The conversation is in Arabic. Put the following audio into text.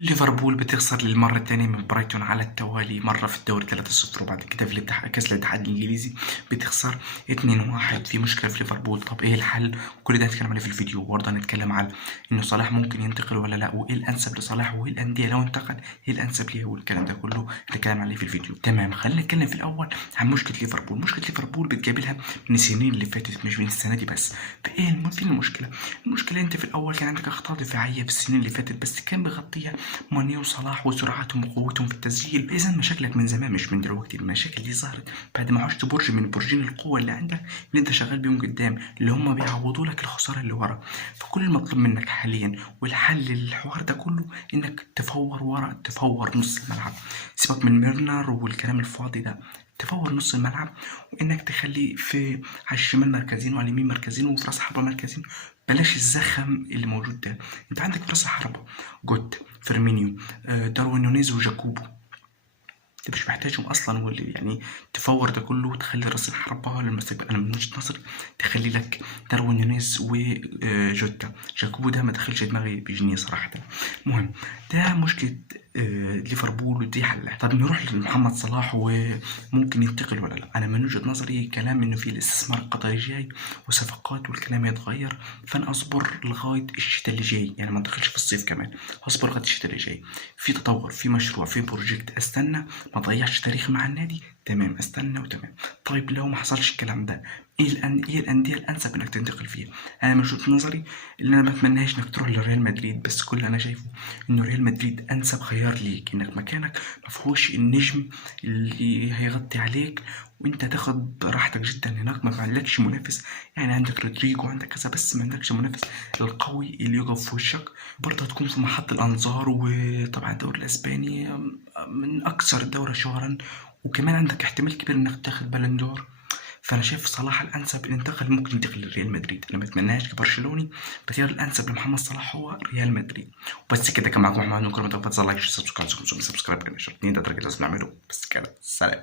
ليفربول بتخسر للمرة التانية من برايتون على التوالي، مرة في الدوري 3-0 وبعد كده في كأس الاتحاد الإنجليزي بتخسر 2-1. في مشكلة في ليفربول. طب إيه الحل؟ كل ده هنتكلم عليه في الفيديو، وبرضه هنتكلم على إنه صلاح ممكن ينتقل ولا لأ، وإيه الأنسب لصلاح، وإيه الأندية لو انتقل إيه الأنسب ليه، والكلام ده كله هنتكلم عليه في الفيديو. تمام، خلينا نتكلم في الأول عن مشكلة ليفربول. مشكلة ليفربول بتقابلها من السنين اللي فاتت، مش من السنة دي بس. فين المشكلة؟ المشكلة أنت في الأول كان عندك أخطاء دفاعية في السنين اللي فاتت، بس كان بيغطيها ماني وصلاح وسرعتهم وقوتهم في التسجيل. اذا مشاكلك من زمان مش من دلوقتي. المشاكل دي ظهرت بعد ما عشت برج من برجين القوه اللي عندك، اللي انت شغال بيهم قدام، اللي هم بيعوضوا لك الخساره اللي ورا. فكل المطلوب منك حاليا والحل للحوار ده كله انك تفور ورا، تفور نص الملعب. سيبك من ميرنر والكلام الفاضي ده، تفور نص الملعب، وانك تخلي على الشمال مركزين وعلى اليمين مركزين وفي راس الحربه مركزين. بلاش الزخم اللي موجود ده. انت عندك في راس الحربه جوت، فيرمينيو، داروين نونيز وجاكوبو. انت مش محتاجهم اصلا، واللي يعني تفور ده كله وتخلي راس الحربة للمستقبل. انا من وجهة نظري تخلي لك داروين نونيز وجوتا. جاكوبو ده ما دخلش دماغي بجنيه صراحة. المهم، ده مشكلة ليفربول ودي حلها. طب نروح لمحمد صلاح وممكن ينتقل ولا لا. انا من وجهة نظري كلام انه في الاستثمار القطري جاي وصفقات والكلام يتغير، فانا اصبر لغاية الشتاء اللي جاي، يعني ما ندخلش في الصيف كمان، هصبر لغاية الشتاء اللي جاي. في تطور، في مشروع، في بروجكت، استنى ما ضيعش تاريخ مع النادي. تمام، استنى وتمام. طيب لو ما حصلش الكلام ده، ايه الانديه الانسب انك تنتقل فيها؟ انا من وجهه نظري اللي انا ما بتمناش انك تروح لريال مدريد، بس كل اللي انا شايفه انه ريال مدريد انسب خيار ليك، انك مكانك ما فيهوش النجم اللي هيغطي عليك، وانت تاخد راحتك جدا هناك. ما عندكش منافس، يعني عندك رودريجو وعندك كذا، بس ما عندكش منافس القوي اللي يقف في وشك. برضه هتكون في محط الانظار. وطبعا الدوري الاسباني من اكثر الدوري شهرا، وكمان عندك احتمال كبير انك تاخد بالون دور. فانا شايف صلاح الانسب ان انتقل، ممكن ينتقل لريال مدريد. انا ما اتمناش كبرشلوني، بس الانسب لمحمد صلاح هو ريال مدريد. وبس كده، كان معكم محمد نكرم. ما تنساش لايك، سبسكرايب، كده شرط 2 3 لازم نعمله. بس كده، سلام.